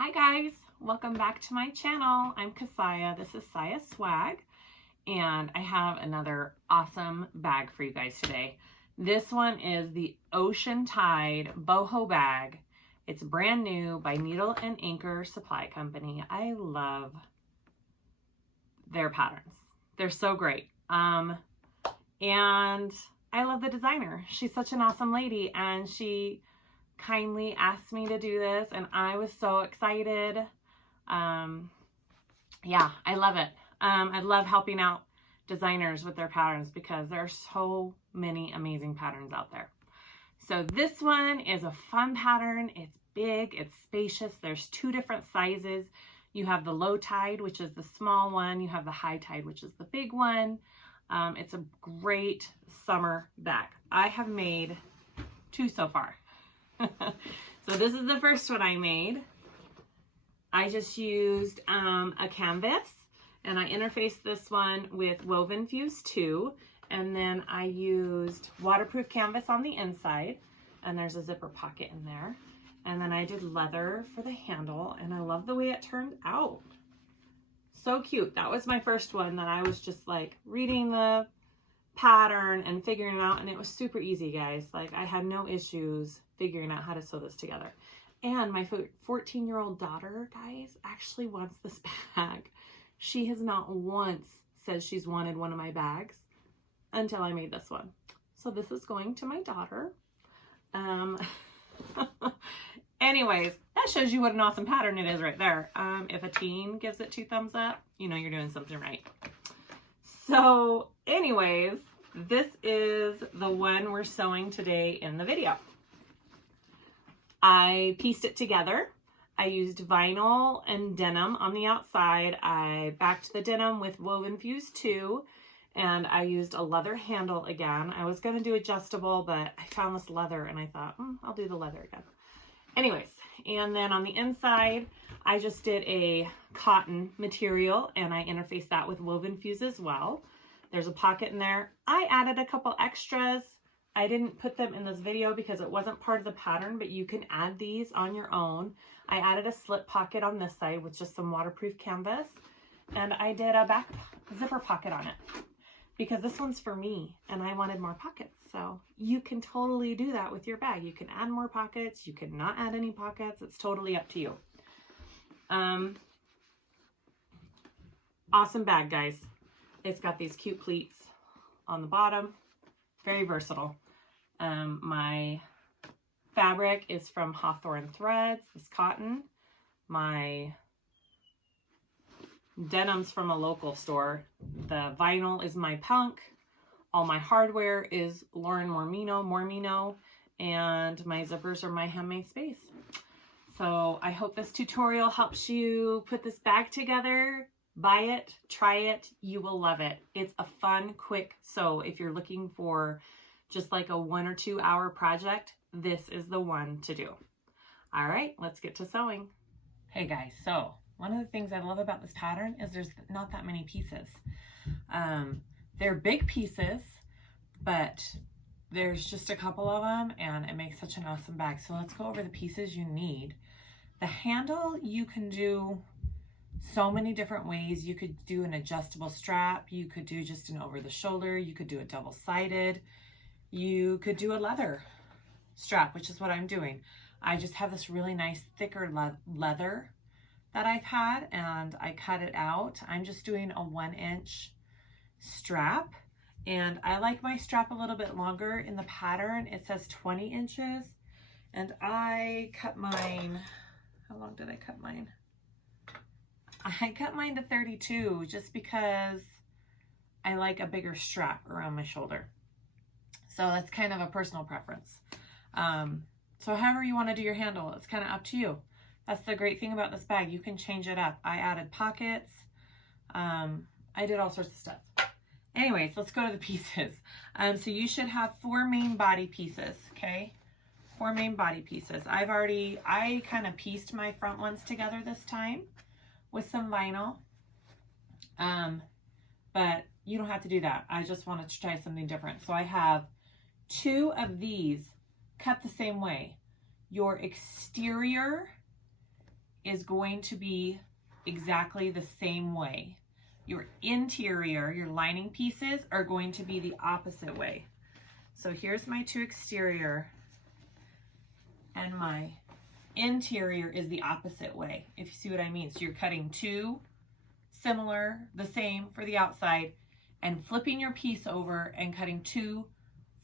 Hi guys, welcome back to my channel. I'm Kassiah. This is SiahSwag, and I have another awesome bag for you guys today. This one is the Ocean Tide boho bag. It's brand new by Needle and Anchor Supply Company. I love their patterns. They're so great. And I love the designer. She's such an awesome lady, and she kindly asked me to do this, and I was so excited. Yeah, I love it. I love helping out designers with their patterns because there are so many amazing patterns out there. So this one is a fun pattern. It's big, it's spacious. There's two different sizes. You have the low tide, which is the small one. You have the high tide, which is the big one. It's a great summer bag. I have made two so far. So this is the first one I made. I just used a canvas, and I interfaced this one with Woven Fuse 2, and then I used waterproof canvas on the inside, and there's a zipper pocket in there, and then I did leather for the handle, and I love the way it turned out. So cute. That was my first one that I was just like reading the pattern and figuring it out, and it was super easy, guys. Like, I had no issues figuring out how to sew this together. And my 14-year-old daughter, guys, actually wants this bag. She has not once said she's wanted one of my bags until I made this one. So this is going to my daughter. Anyways, that shows you what an awesome pattern it is right there. If a teen gives it 2 thumbs up, you know you're doing something right. So anyways, this is the one we're sewing today in the video. I pieced it together. I used vinyl and denim on the outside. I backed the denim with Woven Fuse 2, and I used a leather handle again. I was going to do adjustable, but I found this leather and I thought, I'll do the leather again. Anyways, and then on the inside, I just did a cotton material, and I interfaced that with Woven Fuse as well. There's a pocket in there. I added a couple extras. I didn't put them in this video because it wasn't part of the pattern, but you can add these on your own. I added a slip pocket on this side with just some waterproof canvas, and I did a back zipper pocket on it because this one's for me and I wanted more pockets. So you can totally do that with your bag. You can add more pockets. You can not add any pockets. It's totally up to you. Awesome bag, guys. It's got these cute pleats on the bottom. Very versatile. My fabric is from Hawthorne Threads, this cotton. My denim's from a local store. The vinyl is my Punk. All my hardware is Lauren Mormino, and my zippers are my Handmade Space. So I hope this tutorial helps you put this bag together. Buy it, try it, you will love it. It's a fun, quick sew. If you're looking for just like a 1 or 2 hour project, this is the one to do. All right, let's get to sewing. Hey guys, so one of the things I love about this pattern is there's not that many pieces. They're big pieces, but there's just a couple of them, and it makes such an awesome bag. So let's go over the pieces you need. The handle, you can do so many different ways. You could do an adjustable strap. You could do just an over the shoulder. You could do a double-sided. You could do a leather strap, which is what I'm doing. I just have this really nice thicker leather that I've had, and I cut it out. I'm just doing a 1-inch strap, and I like my strap a little bit longer. In the pattern, it says 20 inches, and I cut mine. How long did I cut mine? I cut mine to 32 just because I like a bigger strap around my shoulder. So that's kind of a personal preference. So however you want to do your handle, it's kind of up to you. That's the great thing about this bag. You can change it up. I added pockets. I did all sorts of stuff. Anyways, let's go to the pieces. So you should have 4 main body pieces, okay? 4 main body pieces. I kind of pieced my front ones together this time with some vinyl, but you don't have to do that. I just wanted to try something different. So I have 2 of these cut the same way. Your exterior is going to be exactly the same way. Your interior, your lining pieces are going to be the opposite way. So here's my two exterior, and my interior is the opposite way, if you see what I mean. So you're cutting two similar, the same for the outside, and flipping your piece over and cutting two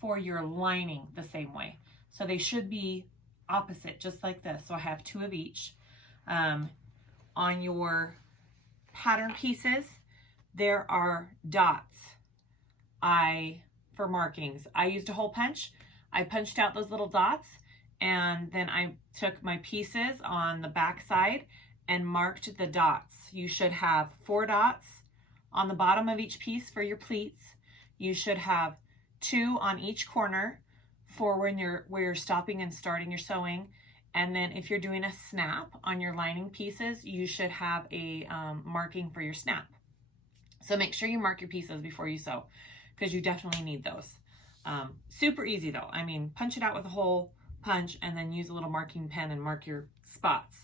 for your lining the same way. So they should be opposite, just like this. So I have two of each. On your pattern pieces, there are dots for markings. I used a hole punch. I punched out those little dots, and then I took my pieces on the back side and marked the dots. You should have 4 dots on the bottom of each piece for your pleats. You should have 2 on each corner for where you're stopping and starting your sewing. And then if you're doing a snap on your lining pieces, you should have a marking for your snap. So make sure you mark your pieces before you sew, because you definitely need those. Super easy though. I mean, punch it out with a hole punch and then use a little marking pen and mark your spots.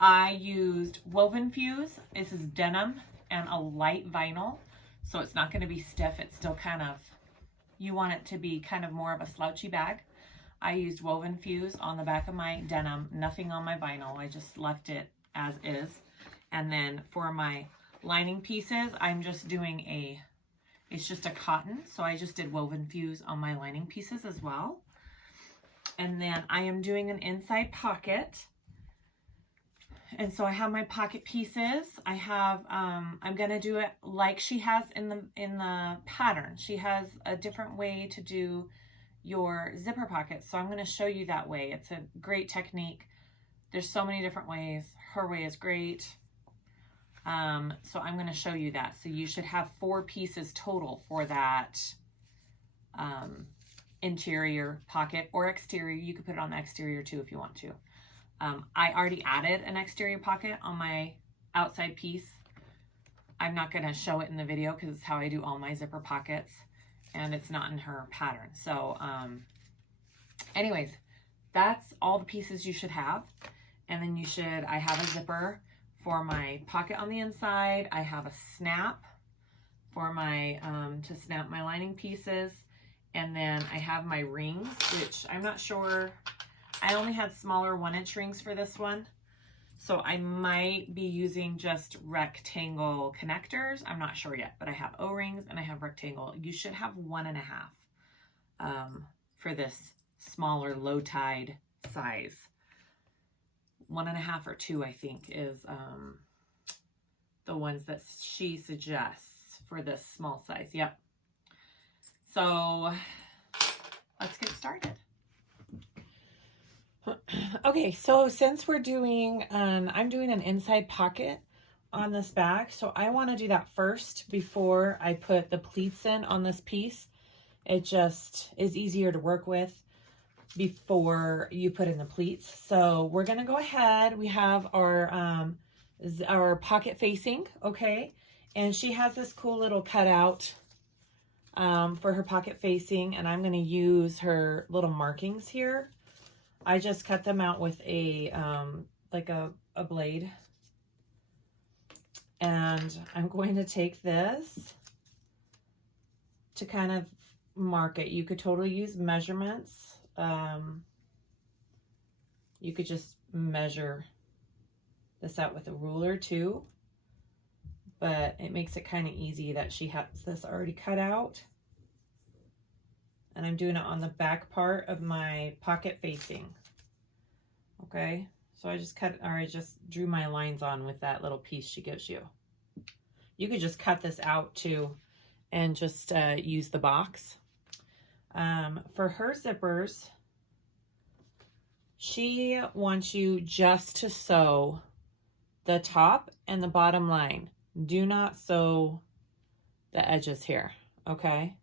I used woven fuse. This is denim and a light vinyl, so it's not going to be stiff. It's still kind of, you want it to be kind of more of a slouchy bag. I used woven fuse on the back of my denim, nothing on my vinyl. I just left it as is. And then for my lining pieces, I'm just doing it's just a cotton, so I just did woven fuse on my lining pieces as well. And then I am doing an inside pocket. And so I have my pocket pieces. I have, I'm gonna do it like she has in the pattern. She has a different way to do your zipper pockets. So I'm gonna show you that way. It's a great technique. There's so many different ways. Her way is great. So I'm gonna show you that. So you should have 4 pieces total for that interior pocket or exterior. You could put it on the exterior too if you want to. I already added an exterior pocket on my outside piece. I'm not going to show it in the video because it's how I do all my zipper pockets, and it's not in her pattern. So anyways, that's all the pieces you should have. And then I have a zipper for my pocket on the inside. I have a snap for my, to snap my lining pieces. And then I have my rings, which I'm not sure. I only had smaller 1-inch rings for this one, so I might be using just rectangle connectors. I'm not sure yet, but I have O-rings and I have rectangle. You should have 1.5 for this smaller low tide size. 1.5 or 2, I think, is the ones that she suggests for this small size. Yep. So let's get started. Okay, so since we're doing, I'm doing an inside pocket on this bag, so I want to do that first before I put the pleats in on this piece. It just is easier to work with before you put in the pleats. So we're going to go ahead. We have our pocket facing, okay? And she has this cool little cutout for her pocket facing, and I'm going to use her little markings here. I just cut them out with a like a blade, and I'm going to take this to kind of mark it. You could totally use measurements. You could just measure this out with a ruler too, but it makes it kind of easy that she has this already cut out. And I'm doing it on the back part of my pocket facing. Okay, so I just just drew my lines on with that little piece she gives you. You could just cut this out too and just use the box. For her zippers, she wants you just to sew the top and the bottom line. Do not sew the edges here, okay?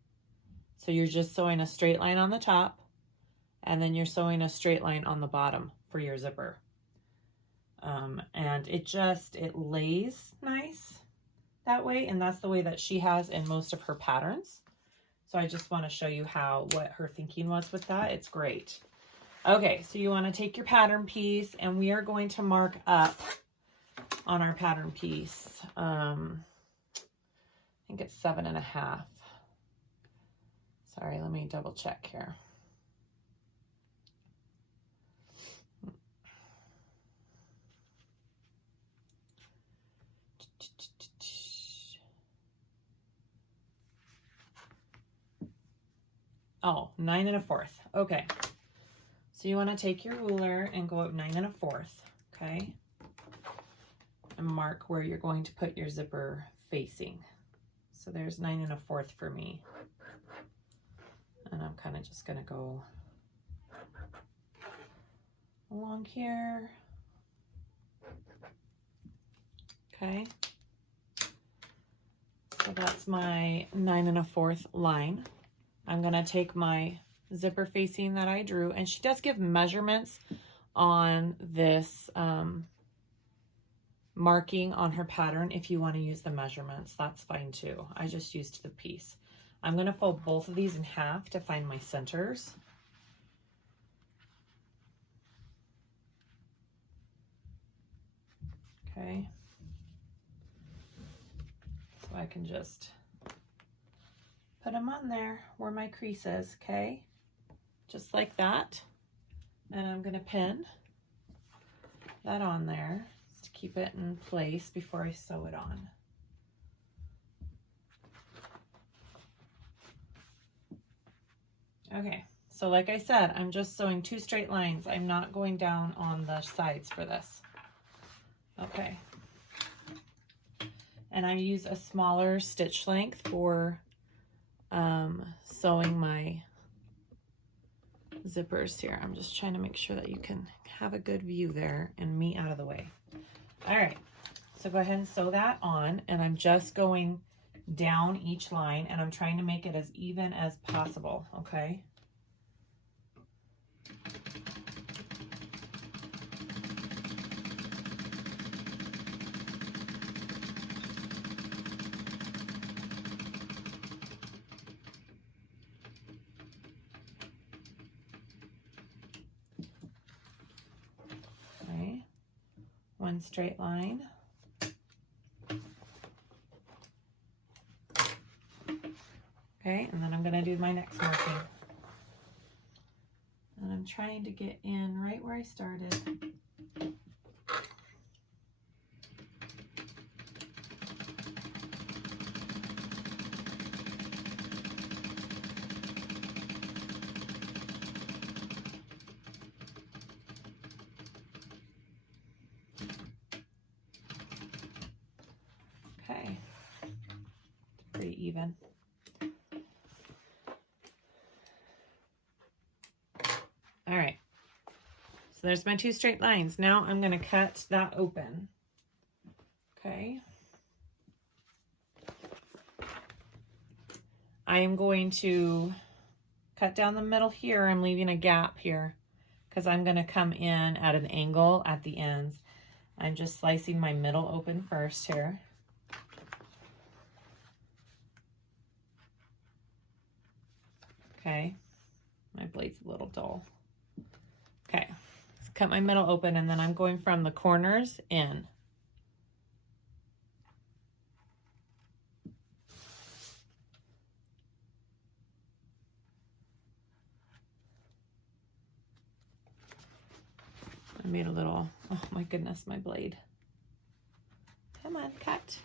So you're just sewing a straight line on the top, and then you're sewing a straight line on the bottom for your zipper. And it lays nice that way, and that's the way that she has in most of her patterns. So I just want to show you what her thinking was with that. It's great. Okay, so you want to take your pattern piece, and we are going to mark up on our pattern piece. I think it's 7.5. Sorry, let me double check here. Oh, 9 1/4. Okay. So you want to take your ruler and go up 9 1/4. Okay. And mark where you're going to put your zipper facing. So there's 9 1/4 for me. And I'm kind of just going to go along here. Okay. So that's my 9 1/4 line. I'm going to take my zipper facing that I drew, and she does give measurements on this marking on her pattern. If you want to use the measurements, that's fine too. I just used the piece. I'm going to fold both of these in half to find my centers. Okay. So I can just put them on there where my crease is, okay? Just like that. And I'm gonna pin that on there to keep it in place before I sew it on. Okay, so like I said, I'm just sewing 2 straight lines. I'm not going down on the sides for this. Okay. And I use a smaller stitch length for sewing my zippers here. I'm just trying to make sure that you can have a good view there and me out of the way. All right, so go ahead and sew that on, and I'm just going down each line, and I'm trying to make it as even as possible, okay? One straight line. Okay, and then I'm going to do my next marking. And I'm trying to get in right where I started. Okay, pretty even. All right, so there's my 2 straight lines. Now I'm going to cut that open. Okay. I am going to cut down the middle here. I'm leaving a gap here because I'm going to come in at an angle at the ends. I'm just slicing my middle open first here. Okay, my blade's a little dull. Okay, let's cut my middle open, and then I'm going from the corners in. I made a little, oh my goodness, my blade. Come on, cut.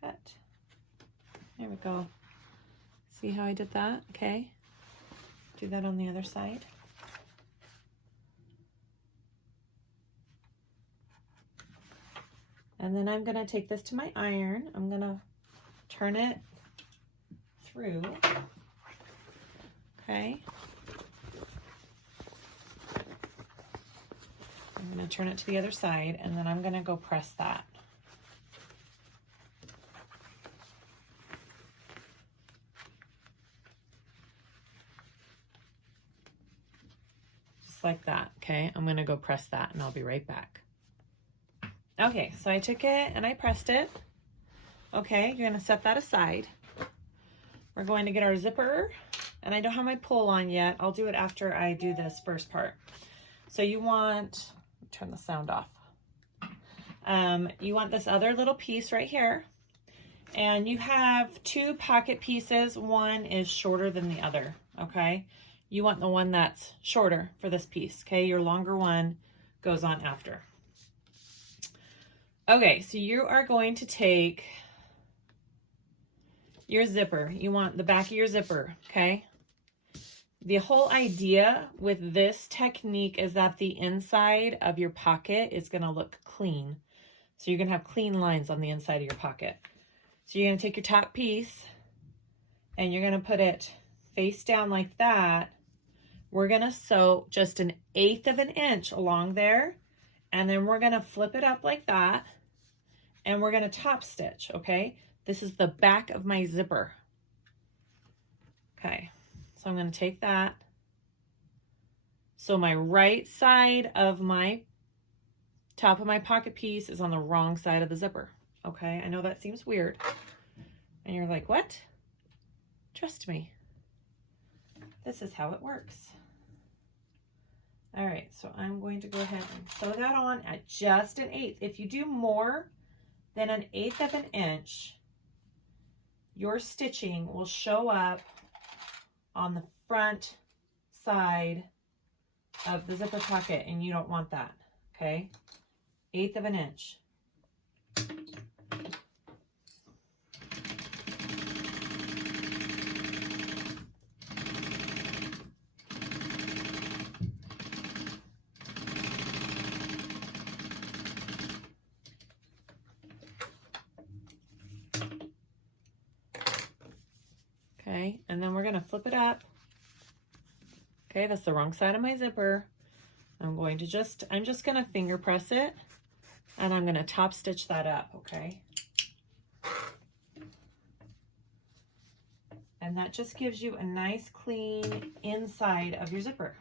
Cut. There we go. See how I did that? Okay. Do that on the other side. And then I'm going to take this to my iron. I'm going to turn it through. Okay. I'm going to turn it to the other side, and then I'm going to go press that. Just like that, okay? I'm going to go press that, and I'll be right back. Okay, so I took it and I pressed it. Okay, you're going to set that aside. We're going to get our zipper, and I don't have my pull on yet. I'll do it after I do this first part. So you want, turn the sound off. You want this other little piece right here. And you have two pocket pieces. One is shorter than the other, okay? You want the one that's shorter for this piece, okay? Your longer one goes on after. Okay, so you are going to take your zipper. You want the back of your zipper, okay? The whole idea with this technique is that the inside of your pocket is gonna look clean. So you're gonna have clean lines on the inside of your pocket. So you're gonna take your top piece and you're gonna put it face down like that. We're gonna sew just 1/8 of an inch along there, and then we're gonna flip it up like that, and we're gonna top stitch, okay? This is the back of my zipper. Okay, so I'm gonna take that. So my right side of my top of my pocket piece is on the wrong side of the zipper. Okay, I know that seems weird. And you're like, what? Trust me. This is how it works. All right, so I'm going to go ahead and sew that on at just 1/8. If you do more than 1/8 of an inch, your stitching will show up on the front side of the zipper pocket, and you don't want that, okay? 1/8 of an inch. Okay, and then we're gonna flip it up. Okay, that's the wrong side of my zipper. I'm just gonna finger press it, and I'm gonna top stitch that up, okay? And that just gives you a nice clean inside of your zipper.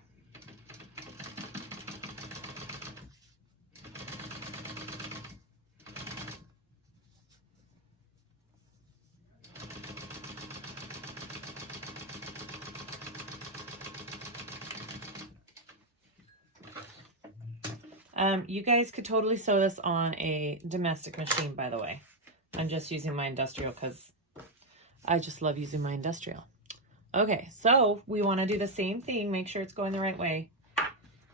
You guys could totally sew this on a domestic machine, by the way. I'm just using my industrial because I just love using my industrial. Okay, so we want to do the same thing. Make sure it's going the right way.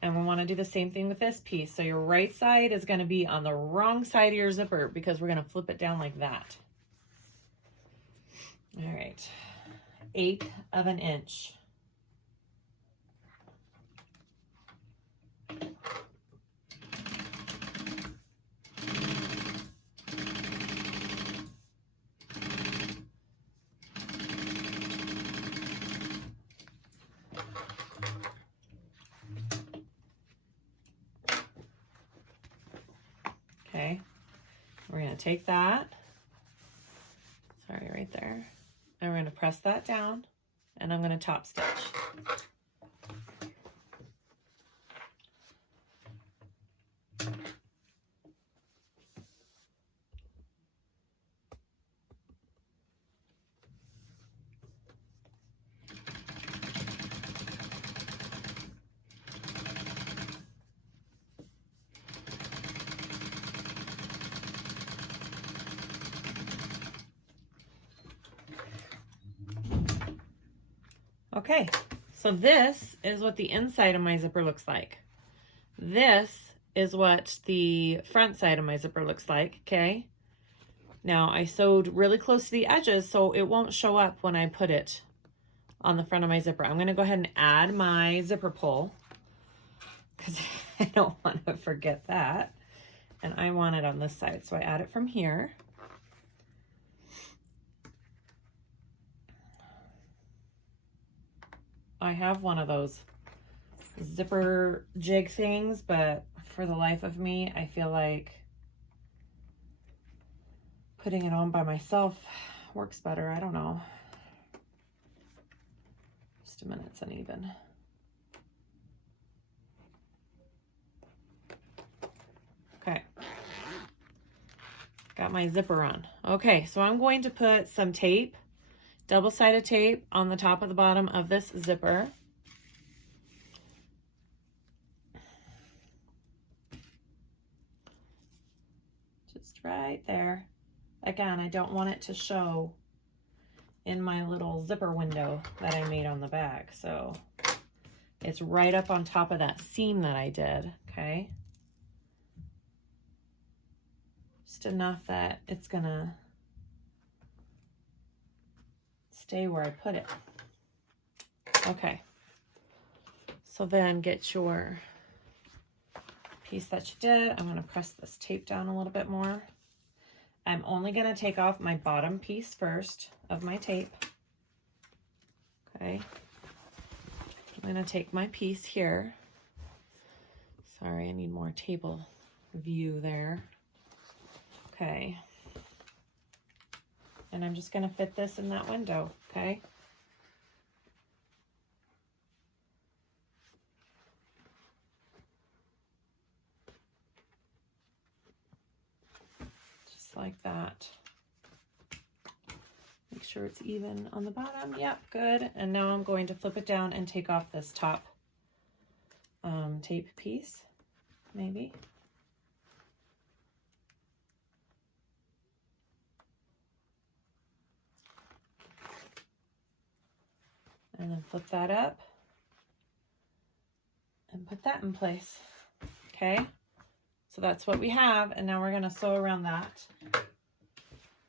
And we want to do the same thing with this piece. So your right side is going to be on the wrong side of your zipper because we're going to flip it down like that. All right, 1/8 of an inch. Okay, we're going to take that, sorry, right there, and we're going to press that down, and I'm going to top stitch. Okay, so this is what the inside of my zipper looks like. This is what the front side of my zipper looks like, okay? Now, I sewed really close to the edges, so it won't show up when I put it on the front of my zipper. I'm going to go ahead and add my zipper pull because I don't want to forget that. And I want it on this side, so I add it from here. I have one of those zipper jig things, but for the life of me, I feel like putting it on by myself works better. I don't know. Just a minute, it's uneven. Okay. Got my zipper on. Okay, so I'm going to put some tape, double-sided tape, on the top of the bottom of this zipper. It's right there. Again, I don't want it to show in my little zipper window that I made on the bag. So it's right up on top of that seam that I did, okay? Just enough that it's gonna stay where I put it. Okay. So then get your piece that you did. I'm gonna press this tape down a little bit more. I'm only gonna take off my bottom piece first of my tape. Okay. I'm gonna take my piece here. Sorry, I need more table view there. Okay. And I'm just gonna fit this in that window, okay? Just like that. Make sure it's even on the bottom. Yep, good. And now I'm going to flip it down and take off this top tape piece, maybe. And then flip that up and put that in place. Okay, so that's what we have. And now we're gonna sew around that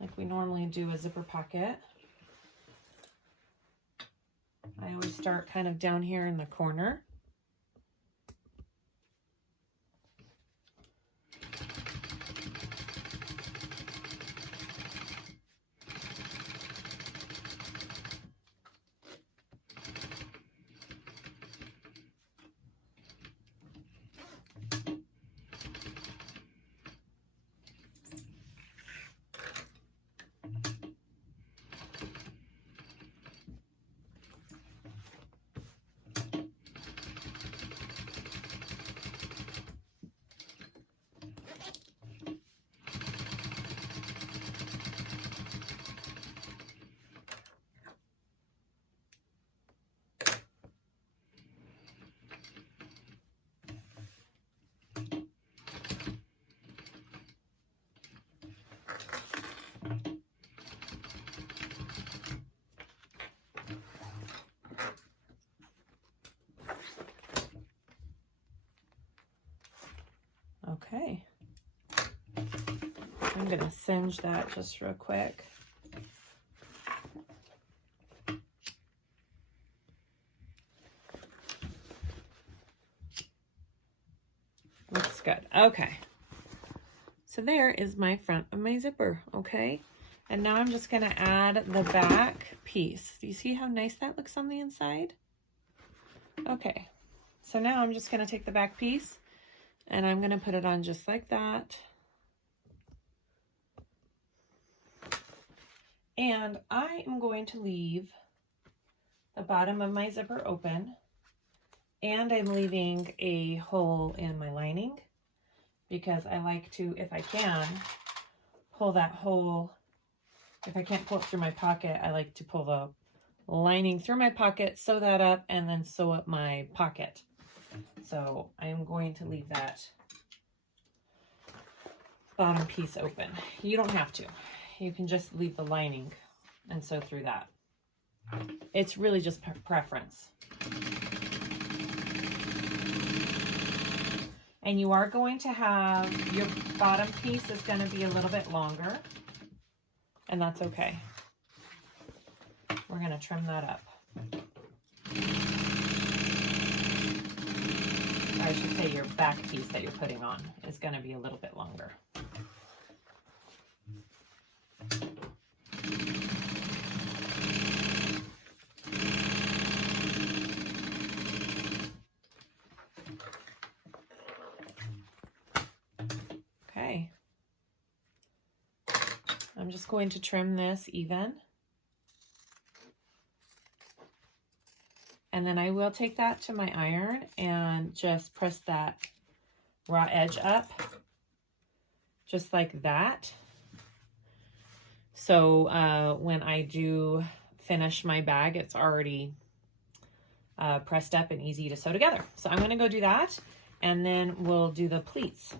like we normally do a zipper pocket. I always start kind of down here in the corner. Okay, I'm gonna singe that just real quick. Looks good. Okay, so there is my front of my zipper. Okay, and now I'm just gonna add the back piece. Do you see how nice that looks on the inside? Okay, so now I'm just gonna take the back piece and I'm gonna put it on just like that. And I am going to leave the bottom of my zipper open, and I'm leaving a hole in my lining because I like to, if I can, pull that hole. If I can't pull it through my pocket, I like to pull the lining through my pocket, sew that up, and then sew up my pocket. So I'm going to leave that bottom piece open. You don't have to. You can just leave the lining and sew through that. It's really just preference. And you are going to have, your bottom piece is going to be a little bit longer, and that's okay. We're going to trim that up. I should say your back piece that you're putting on is going to be a little bit longer. Okay. I'm just going to trim this even. And then I will take that to my iron and just press that raw edge up, just like that. So when I do finish my bag, it's already pressed up and easy to sew together. So I'm gonna go do that, and then we'll do the pleats.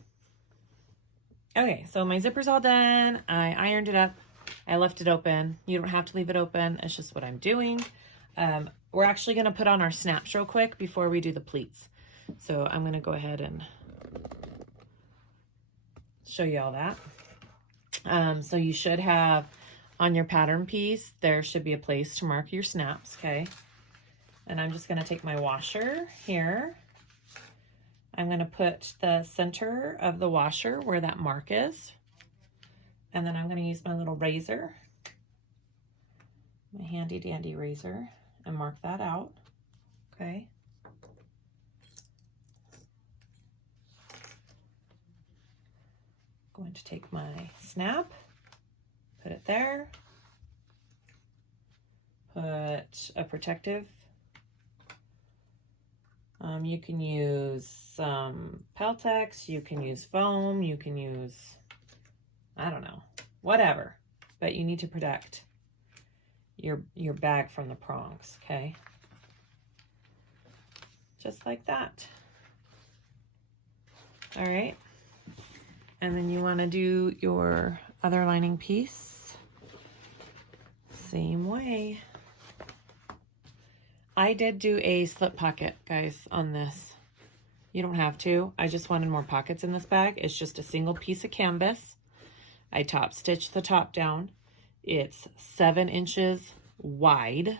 Okay, so my zipper's all done. I ironed it up. I left it open. You don't have to leave it open. It's just what I'm doing. We're actually going to put on our snaps real quick before we do the pleats. So I'm going to go ahead and show you all that. So you should have on your pattern piece, there should be a place to mark your snaps, okay? And I'm just going to take my washer here. I'm going to put the center of the washer where that mark is. And then I'm going to use my little razor, my handy dandy razor, and mark that out, okay? Going to take my snap, put it there, put a protective. You can use some Peltex, you can use foam, you can use, I don't know, whatever, but you need to protect your bag from the prongs, okay? Just like that. All right. And then you want to do your other lining piece. Same way. I did do a slip pocket, guys, on this. You don't have to. I just wanted more pockets in this bag. It's just a single piece of canvas. I top stitched the top down. It's 7 inches wide.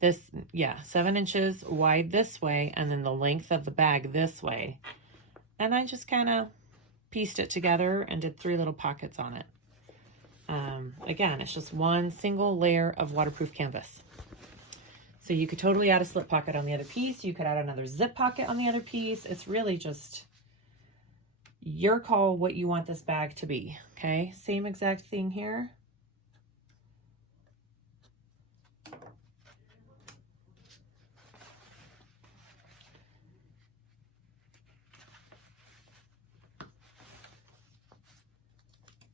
7 inches wide this way, and then the length of the bag this way. And I just kind of pieced it together and did 3 little pockets on it. Again, it's just one single layer of waterproof canvas. So you could totally add a slip pocket on the other piece. You could add another zip pocket on the other piece. It's really just your call what you want this bag to be, okay? Same exact thing here.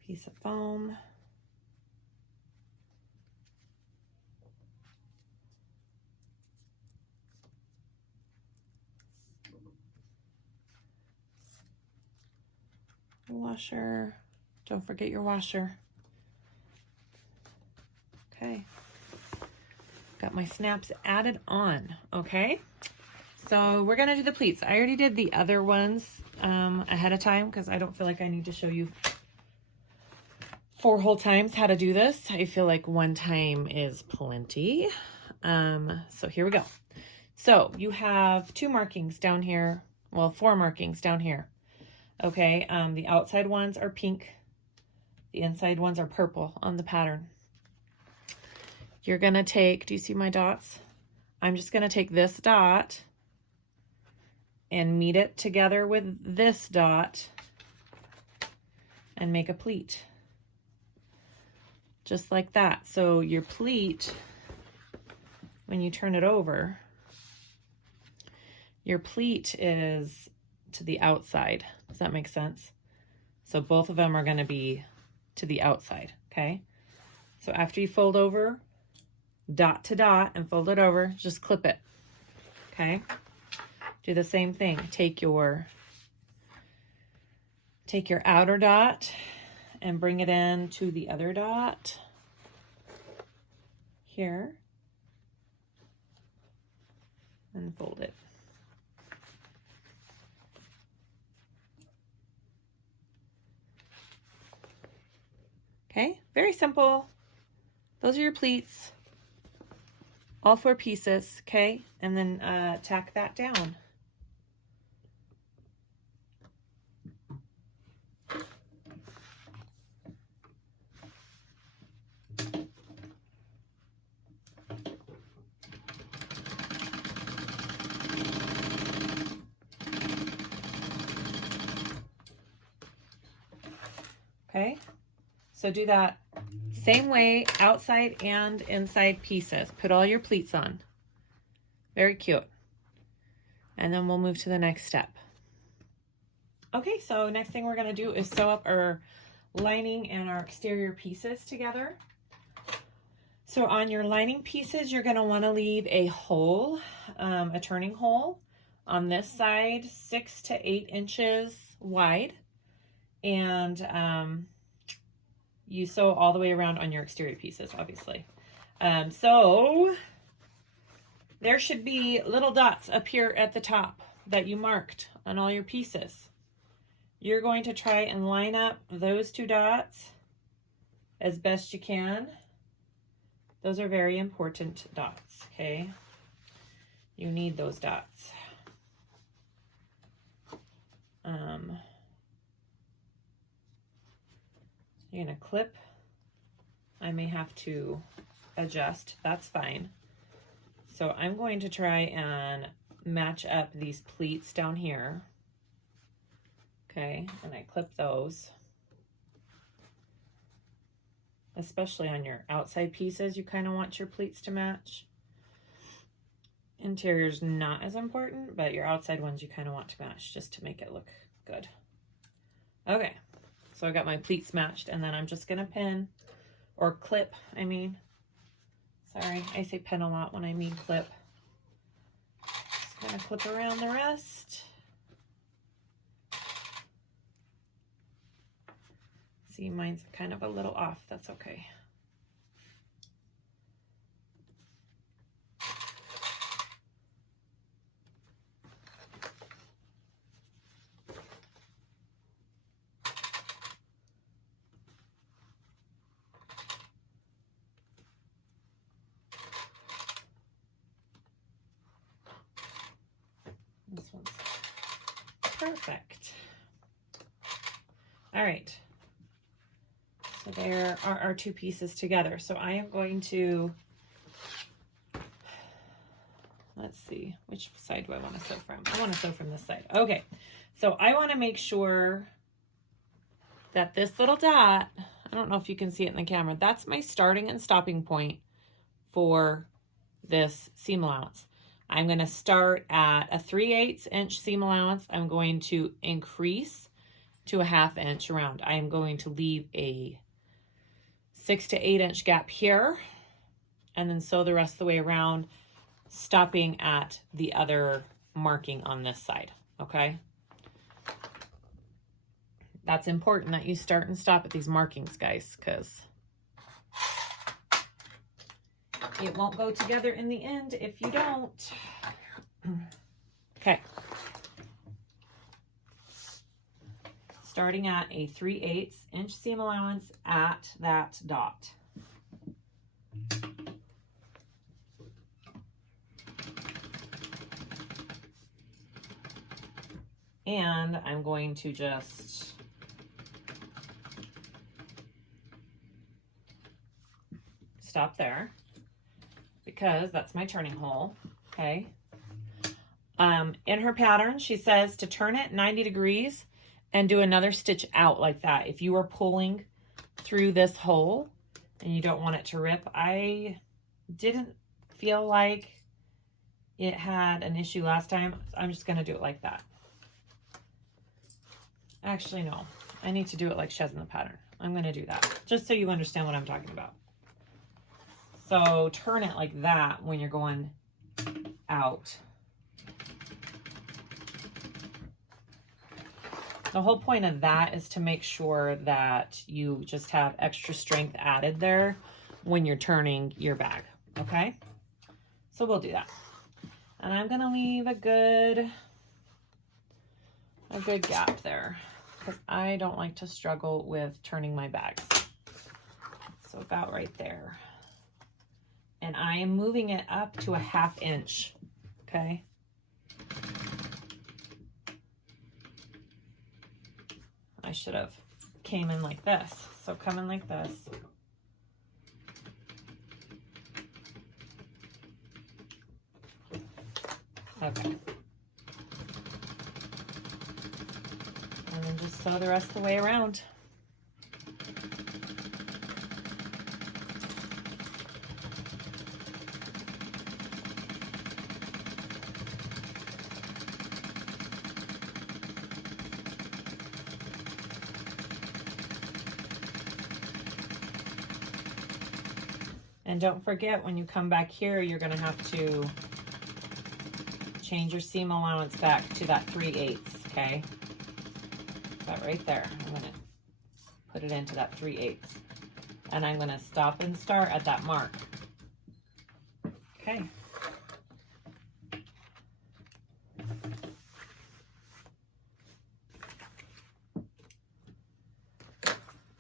Piece of foam. Washer. Don't forget your washer. Okay. Got my snaps added on. Okay. So we're going to do the pleats. I already did the other ones ahead of time because I don't feel like I need to show you 4 whole times how to do this. I feel like 1 time is plenty. So here we go. So you have 2 markings down here. Well, 4 markings down here. Okay, the outside ones are pink. The inside ones are purple on the pattern. You're gonna take, do you see my dots? I'm just gonna take this dot and meet it together with this dot and make a pleat. Just like that. So your pleat, when you turn it over, your pleat is to the outside. Does that make sense? So both of them are going to be to the outside, okay? So after you fold over, dot to dot, and fold it over, just clip it, okay? Do the same thing. Take your outer dot and bring it in to the other dot here and fold it. Okay, very simple. Those are your pleats, all 4 pieces, okay? And then tack that down. Okay, so do that same way, outside and inside pieces. Put all your pleats on. Very cute. And then we'll move to the next step. Okay, so next thing we're gonna do is sew up our lining and our exterior pieces together. So on your lining pieces, you're gonna wanna leave a hole, a turning hole on this side, 6 to 8 inches wide. and you sew all the way around on your exterior pieces, obviously. So there should be little dots up here at the top that you marked on all your pieces. You're going to try and line up those 2 dots as best you can. Those are very important dots, okay? You need those dots. You're gonna clip. I may have to adjust, that's fine. So I'm going to try and match up these pleats down here. Okay, and I clip those. Especially on your outside pieces, you kind of want your pleats to match. Interior's not as important, but your outside ones you kind of want to match just to make it look good. Okay, so I got my pleats matched, and then I'm just gonna pin, or clip, I mean. Sorry, I say pin a lot when I mean clip. Just gonna clip around the rest. See, mine's kind of a little off, that's okay. This one's perfect. All right. So there are our 2 pieces together. So I am going to, let's see, which side do I want to sew from? I want to sew from this side. Okay, so I want to make sure that this little dot, I don't know if you can see it in the camera, that's my starting and stopping point for this seam allowance. I'm going to start at a 3/8 inch seam allowance. I'm going to increase to a 1/2 inch around. I am going to leave a 6 to 8 inch gap here, and then sew the rest of the way around, stopping at the other marking on this side, okay? That's important that you start and stop at these markings, guys, because it won't go together in the end if you don't. Okay. Starting at a 3/8 inch seam allowance at that dot. And I'm going to just stop there because that's my turning hole, okay? In her pattern, she says to turn it 90 degrees and do another stitch out like that. If you are pulling through this hole and you don't want it to rip, I didn't feel like it had an issue last time. I'm just gonna do it like that. Actually, no, I need to do it like she has in the pattern. I'm gonna do that, just so you understand what I'm talking about. So turn it like that when you're going out. The whole point of that is to make sure that you just have extra strength added there when you're turning your bag, okay? So we'll do that. And I'm gonna leave a good gap there because I don't like to struggle with turning my bags. So about right there. And I am moving it up to a 1/2 inch, okay? I should have came in like this. So come in like this. Okay. And then just sew the rest of the way around. And don't forget, when you come back here, you're going to have to change your seam allowance back to that 3/8, okay? That right there. I'm going to put it into that 3/8. And I'm going to stop and start at that mark. Okay.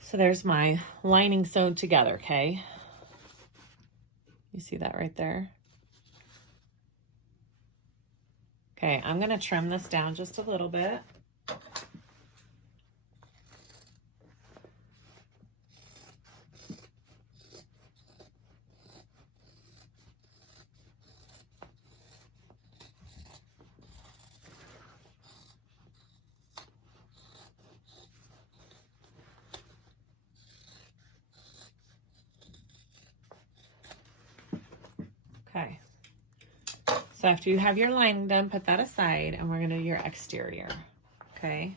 So there's my lining sewed together, okay? You see that right there? Okay, I'm gonna trim this down just a little bit. Okay, so after you have your lining done, put that aside and we're gonna do your exterior, okay?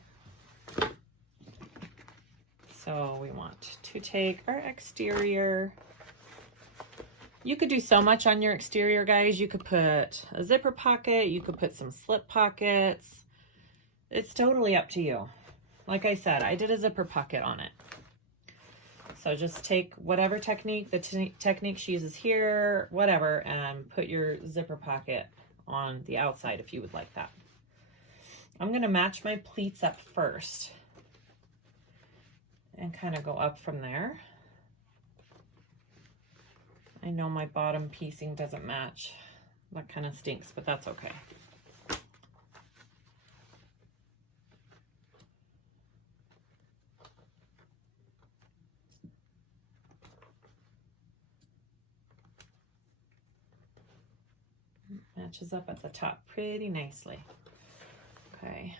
So we want to take our exterior. You could do so much on your exterior, guys. You could put a zipper pocket, you could put some slip pockets. It's totally up to you. Like I said, I did a zipper pocket on it. So just take whatever technique, the technique she uses here, whatever, and put your zipper pocket on the outside if you would like that. I'm gonna match my pleats up first and kind of go up from there. I know my bottom piecing doesn't match. That kind of stinks, but that's okay. Matches up at the top pretty nicely. Okay.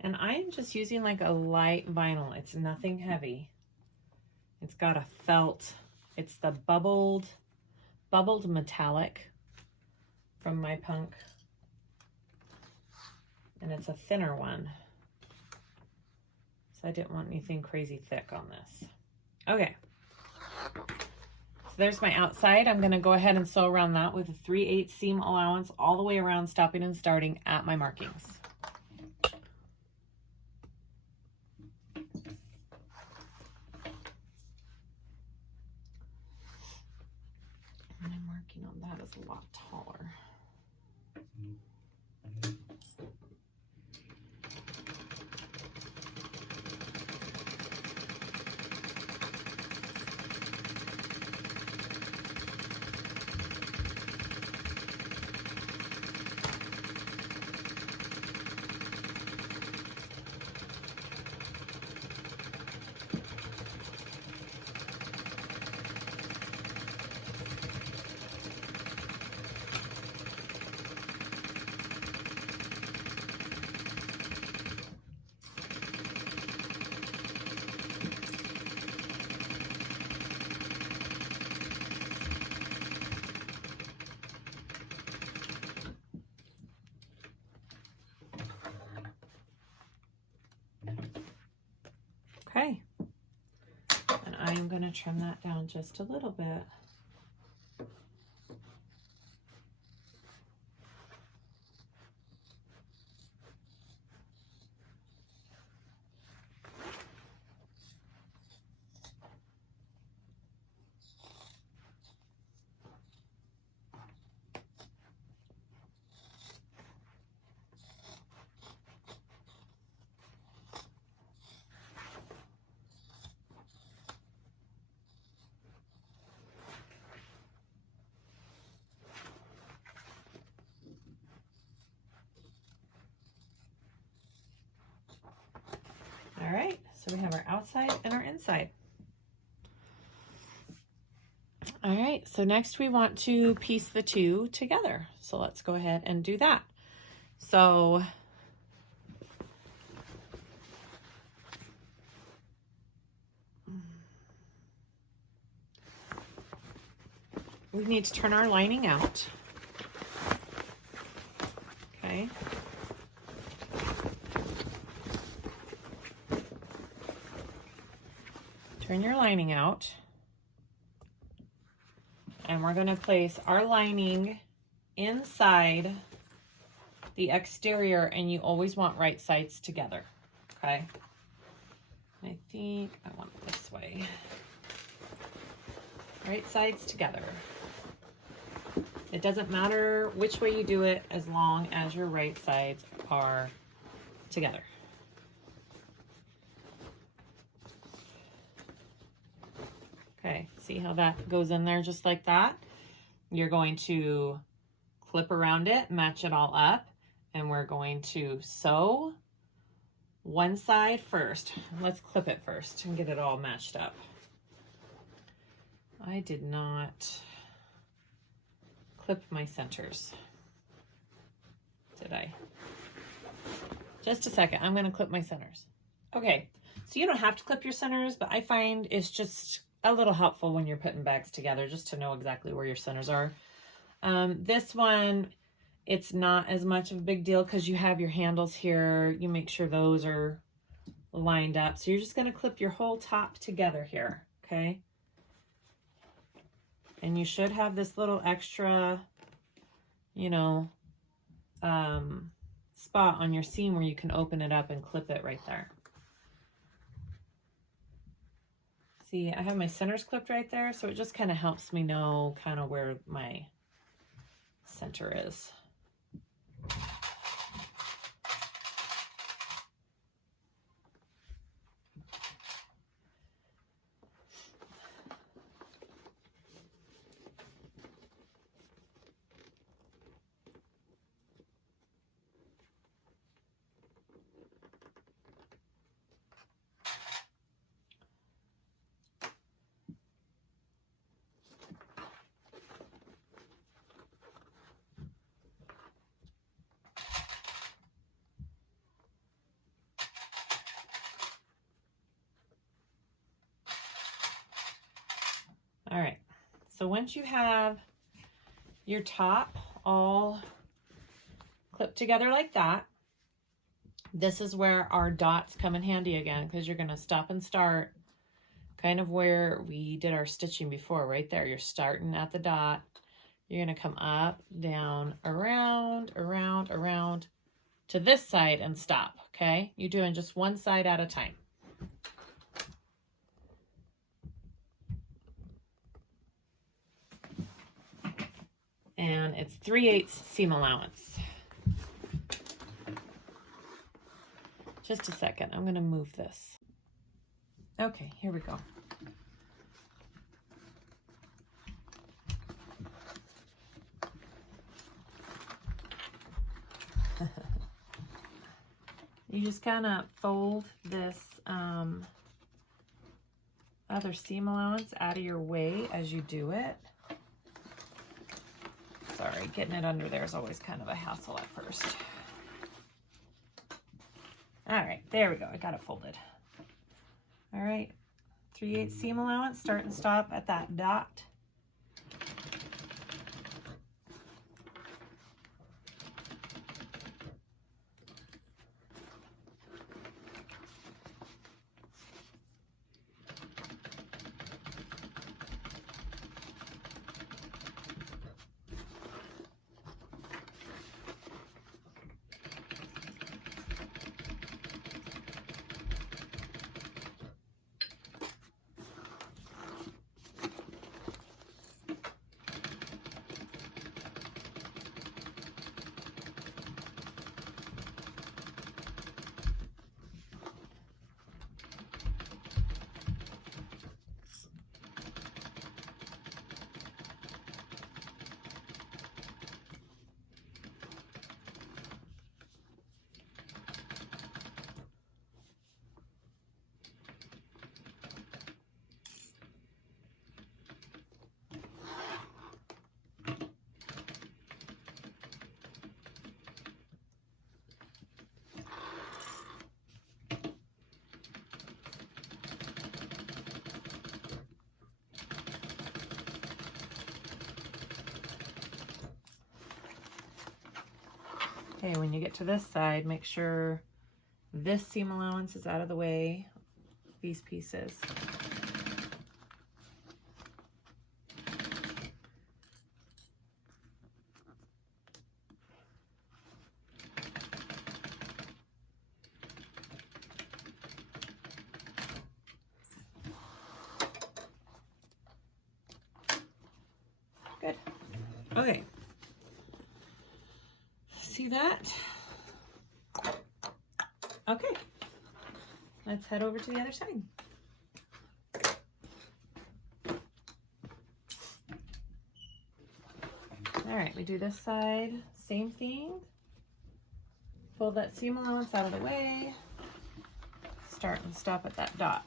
And I'm just using like a light vinyl. It's nothing heavy. It's got a felt. It's the bubbled metallic from my punk. And it's a thinner one. So I didn't want anything crazy thick on this. Okay. So there's my outside. I'm gonna go ahead and sew around that with a 3/8 seam allowance all the way around, stopping and starting at my markings. My marking on that is a lot taller. Okay, and I'm going to trim that down just a little bit. All right, so we have our outside and our inside. All right, so next we want to piece the two together. So let's go ahead and do that. So we need to turn our lining out. Okay. Turn your lining out. and we're going to place our lining inside the exterior, and you always want right sides together, okay? I think I want it this way. Right sides together. It doesn't matter which way you do it as long as your right sides are together. Okay, see how that goes in there just like that? You're going to clip around it, match it all up, and we're going to sew one side first. Let's clip it first and get it all matched up. I did not clip my centers, did I? Just a second, I'm gonna clip my centers. Okay, so you don't have to clip your centers, but I find it's just a little helpful when you're putting bags together just to know exactly where your centers are. This one, it's not as much of a big deal because you have your handles here. You make sure those are lined up. So you're just gonna clip your whole top together here, okay? And you should have this little extra, you know, spot on your seam where you can open it up and clip it right there. See, I have my centers clipped right there, so it just kind of helps me know kind of where my center is. All right, so once you have your top all clipped together like that, this is where our dots come in handy again, because you're gonna stop and start kind of where we did our stitching before, right there. You're starting at the dot. You're gonna come up, down, around, around, around to this side and stop, okay? You're doing just one side at a time. And it's 3/8 seam allowance. Just a second, I'm gonna move this. Okay, here we go. You just kind of fold this other seam allowance out of your way as you do it. Sorry, getting it under there is always kind of a hassle at first. All right, there we go. I got it folded. All right, 3/8 seam allowance, start and stop at that dot. Okay, when you get to this side, make sure this seam allowance is out of the way, these pieces. Okay. See that? Okay. Let's head over to the other side. All right, we do this side, same thing. Pull that seam allowance out of the way. Start and stop at that dot.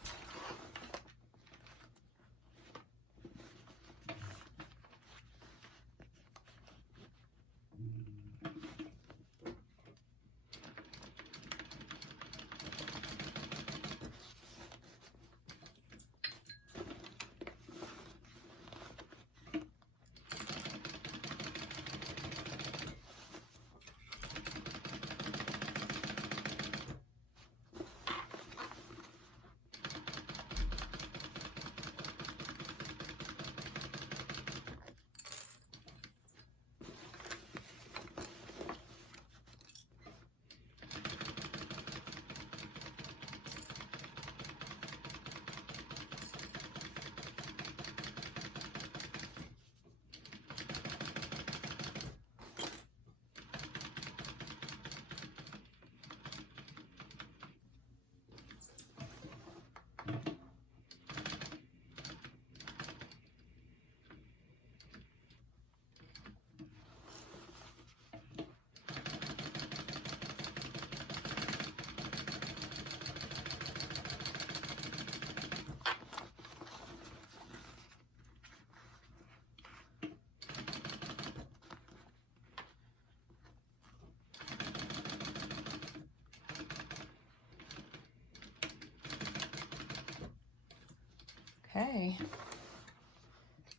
Okay.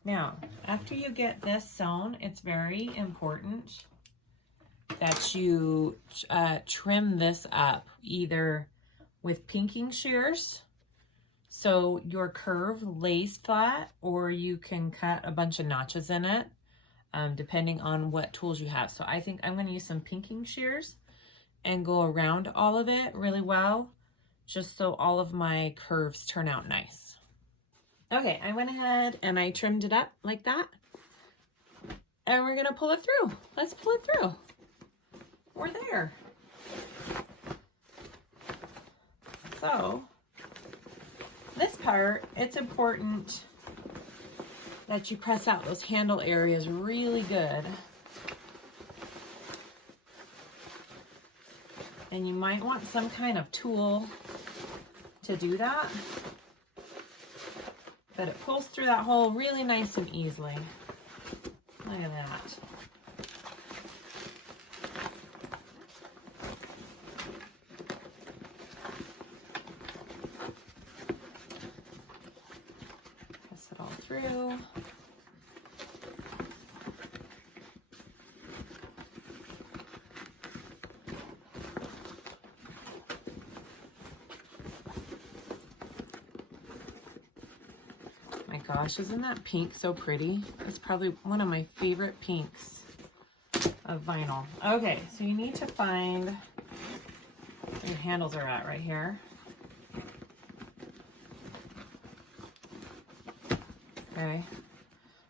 Now, after you get this sewn, it's very important that you trim this up either with pinking shears so your curve lays flat, or you can cut a bunch of notches in it depending on what tools you have. So I think I'm going to use some pinking shears and go around all of it really well, just so all of my curves turn out nice. Okay, I went ahead and I trimmed it up like that. And we're gonna pull it through. Let's pull it through. We're there. So, this part, it's important that you press out those handle areas really good. And you might want some kind of tool to do that. But it pulls through that hole really nice and easily. Look at that. Press it all through. Gosh, isn't that pink so pretty? It's probably one of my favorite pinks of vinyl. Okay, so you need to find where your handles are at right here. Okay,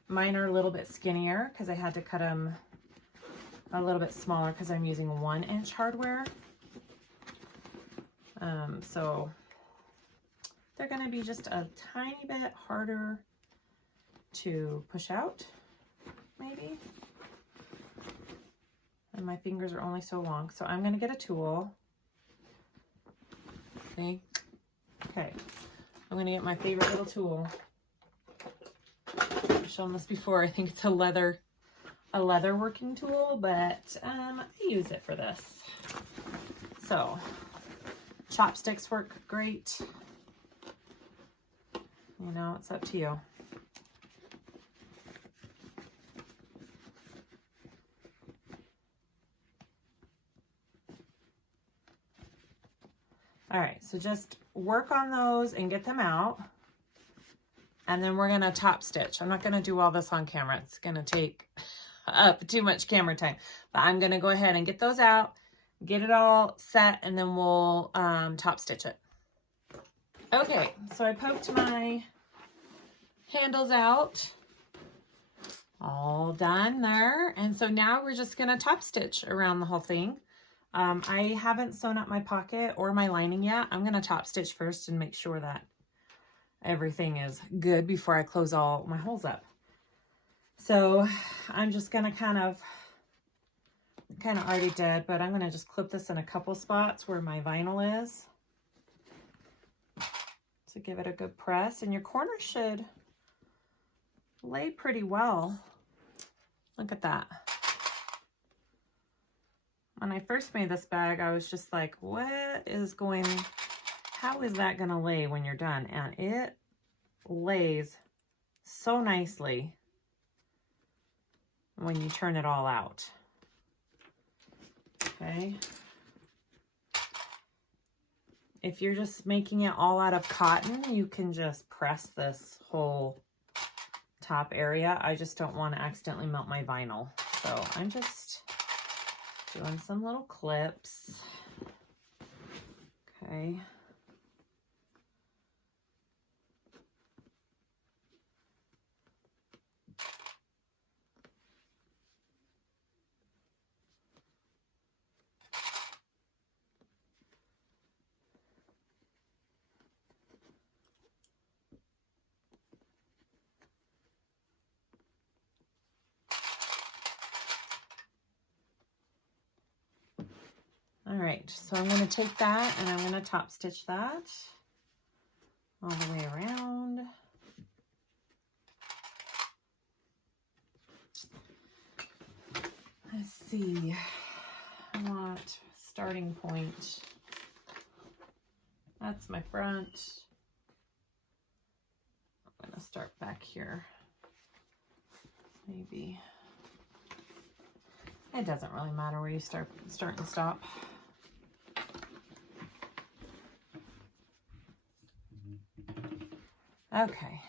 mine are a little bit skinnier because I had to cut them a little bit smaller because I'm using 1-inch hardware. So they're going to be just a tiny bit harder to push out, maybe. And my fingers are only so long, so I'm going to get a tool. See? Okay. I'm going to get my favorite little tool. I've shown this before. I think it's a leather working tool, but I use it for this. So, chopsticks work great. You know, it's up to you. All right, so just work on those and get them out. And then we're gonna top stitch. I'm not gonna do all this on camera. It's gonna take up too much camera time. But I'm gonna go ahead and get those out, get it all set, and then we'll top stitch it. Okay, so I poked my handles out. All done there. And so now we're just going to top stitch around the whole thing. I haven't sewn up my pocket or my lining yet. I'm going to top stitch first and make sure that everything is good before I close all my holes up. So I'm just going to kind of already did, but I'm going to just clip this in a couple spots where my vinyl is. So give it a good press, and your corner should lay pretty well. Look at that. When I first made this bag, I was just like, how is that gonna lay when you're done? And it lays so nicely when you turn it all out. Okay. If you're just making it all out of cotton, you can just press this whole top area. I just don't want to accidentally melt my vinyl. So I'm just doing some little clips. Okay. All right, so I'm going to take that and I'm going to top stitch that all the way around. Let's see, I want starting point. That's my front. I'm going to start back here. Maybe. It doesn't really matter where you start and stop. Okay.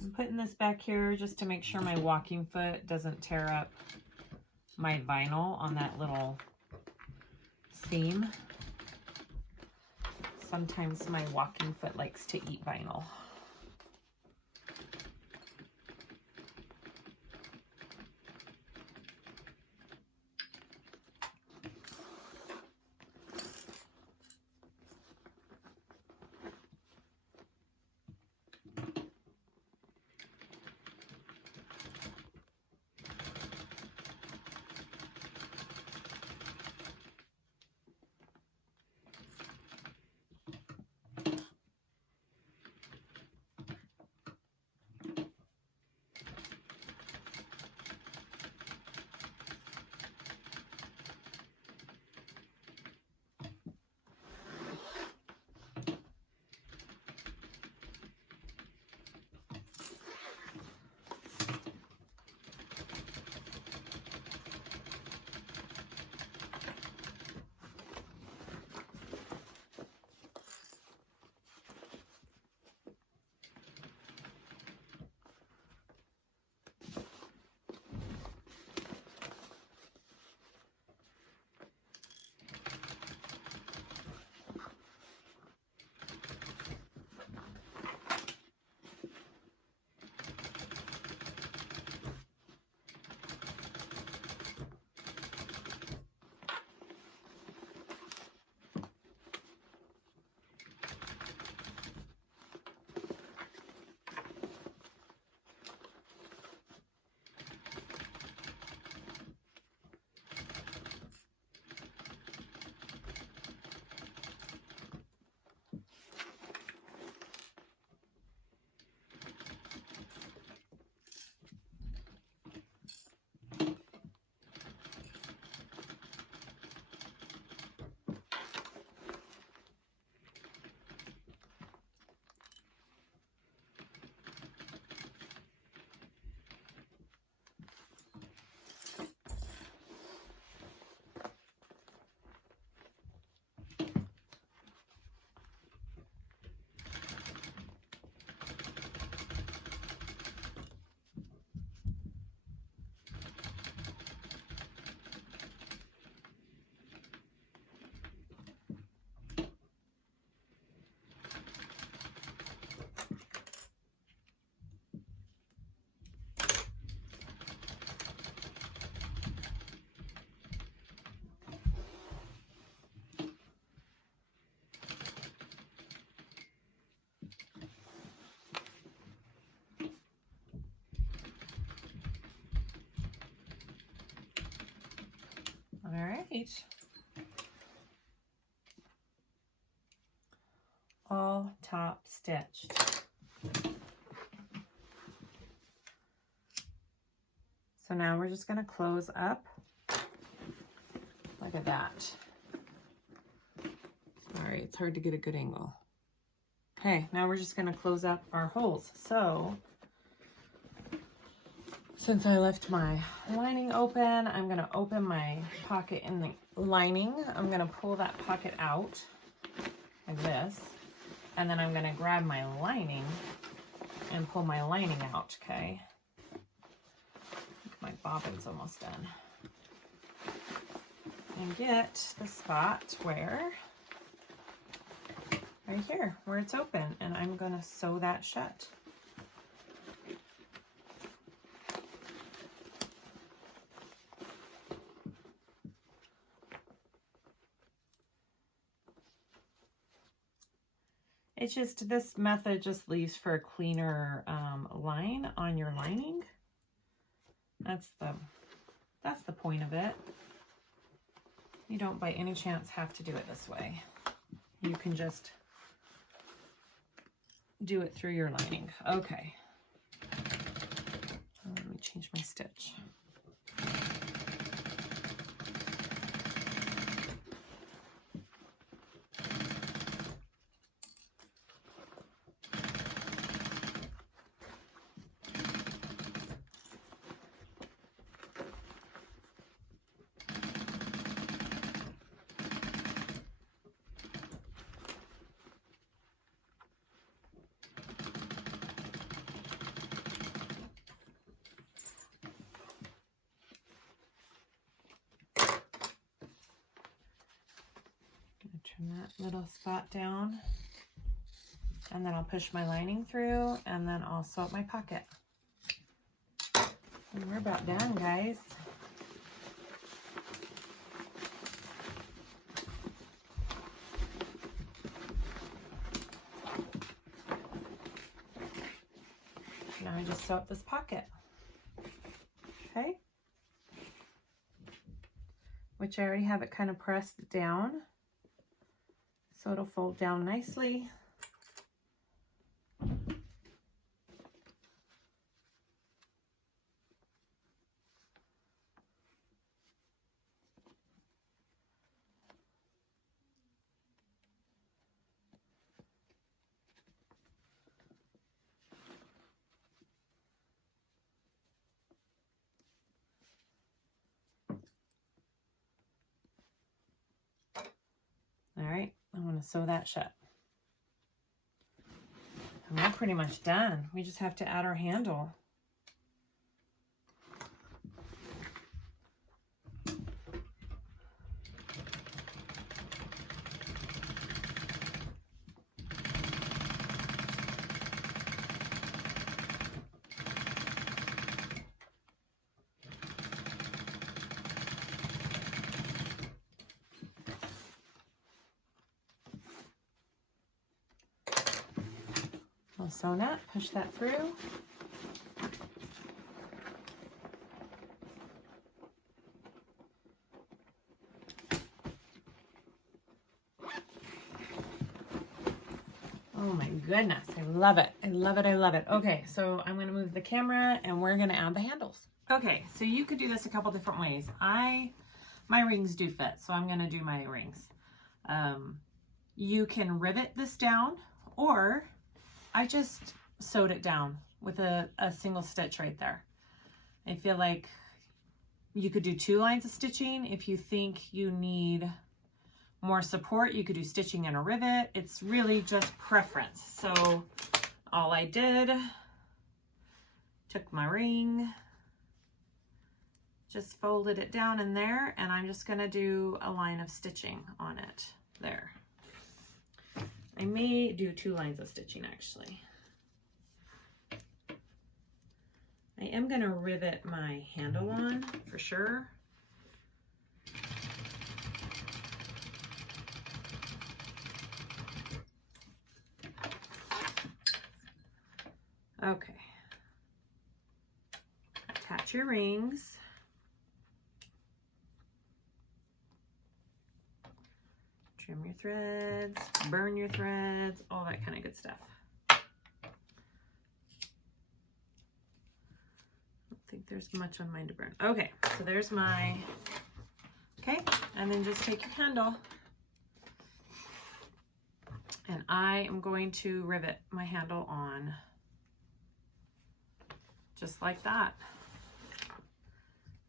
I'm putting this back here just to make sure my walking foot doesn't tear up my vinyl on that little seam. Sometimes my walking foot likes to eat vinyl. right. All top stitched. So now we're just going to close up. Look at that. All right, it's hard to get a good angle. Okay, now we're just going to close up our holes. So since I left my lining open, I'm going to open my pocket in the lining. I'm going to pull that pocket out like this, and then I'm going to grab my lining and pull my lining out, okay? My bobbin's almost done. And get the spot where, right here, where it's open, and I'm going to sew that shut. It's just, this method just leaves for a cleaner line on your lining. That's the point of it. You don't by any chance have to do it this way. You can just do it through your lining. Okay. Let me change my stitch. Trim that little spot down, and then I'll push my lining through, and then I'll sew up my pocket. And we're about done, guys. Now I just sew up this pocket, okay? Which I already have it kind of pressed down, so it'll fold down nicely. All right, I'm going to sew that shut. And we're pretty much done. We just have to add our handle. I'll sew that, push that through. Oh my goodness, I love it. I love it, I love it. Okay, so I'm gonna move the camera and we're gonna add the handles. Okay, so you could do this a couple different ways. My rings do fit, so I'm gonna do my rings. You can rivet this down, or I just sewed it down with a single stitch right there. I feel like you could do 2 lines of stitching. If you think you need more support, you could do stitching and a rivet. It's really just preference. So all I did, took my ring, just folded it down in there, and I'm just gonna do a line of stitching on it there. I may do 2 lines of stitching actually. I am gonna rivet my handle on for sure. Okay. Attach your rings. threads, burn your threads, all that kind of good stuff. I think there's much on mine to burn. Okay, so there's my, okay, and then just take your handle and I am going to rivet my handle on just like that.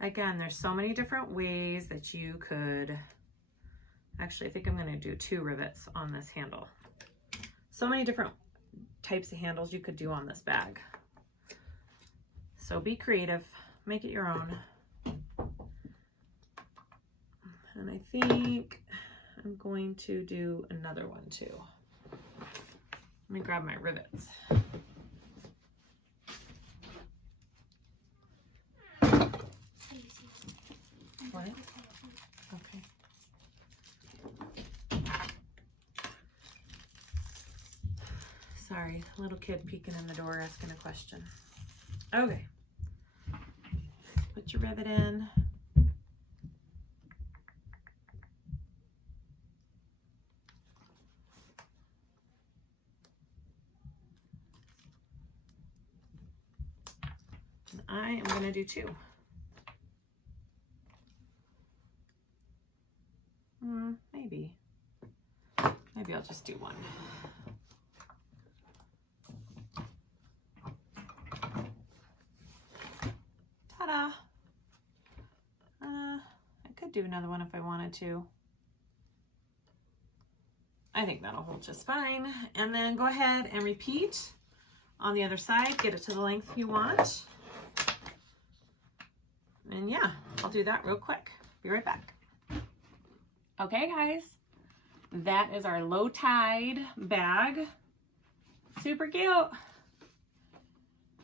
Again, there's so many different ways that you could, actually I think I'm going to do 2 rivets on this handle. So many different types of handles you could do on this bag. So be creative, make it your own. And I think I'm going to do another one too. Let me grab my rivets. What? Okay. Sorry, little kid peeking in the door asking a question. Okay. Put your rivet in. And I am going to do 2. Maybe I'll just do 1. Ta-da! I could do another one if I wanted to. I think that'll hold just fine. And then go ahead and repeat on the other side. Get it to the length you want. And yeah, I'll do that real quick. Be right back. Okay, guys. That is our low tide bag. Super cute.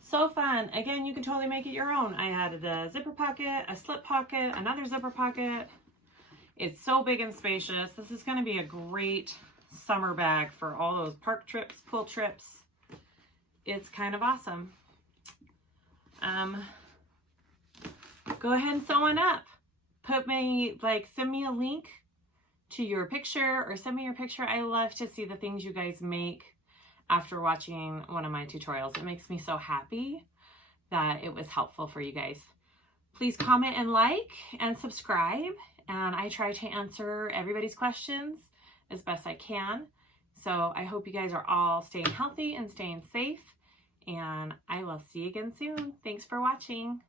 So fun. Again, you can totally make it your own. I added a zipper pocket, a slip pocket, another zipper pocket. It's so big and spacious. This is going to be a great summer bag for all those park trips, pool trips. It's kind of awesome. Go ahead and sew one up. Send me a link to your picture or send me your picture. I love to see the things you guys make after watching one of my tutorials. It makes me so happy that it was helpful for you guys. Please comment and like and subscribe, and I try to answer everybody's questions as best I can. So I hope you guys are all staying healthy and staying safe, and I will see you again soon. Thanks for watching.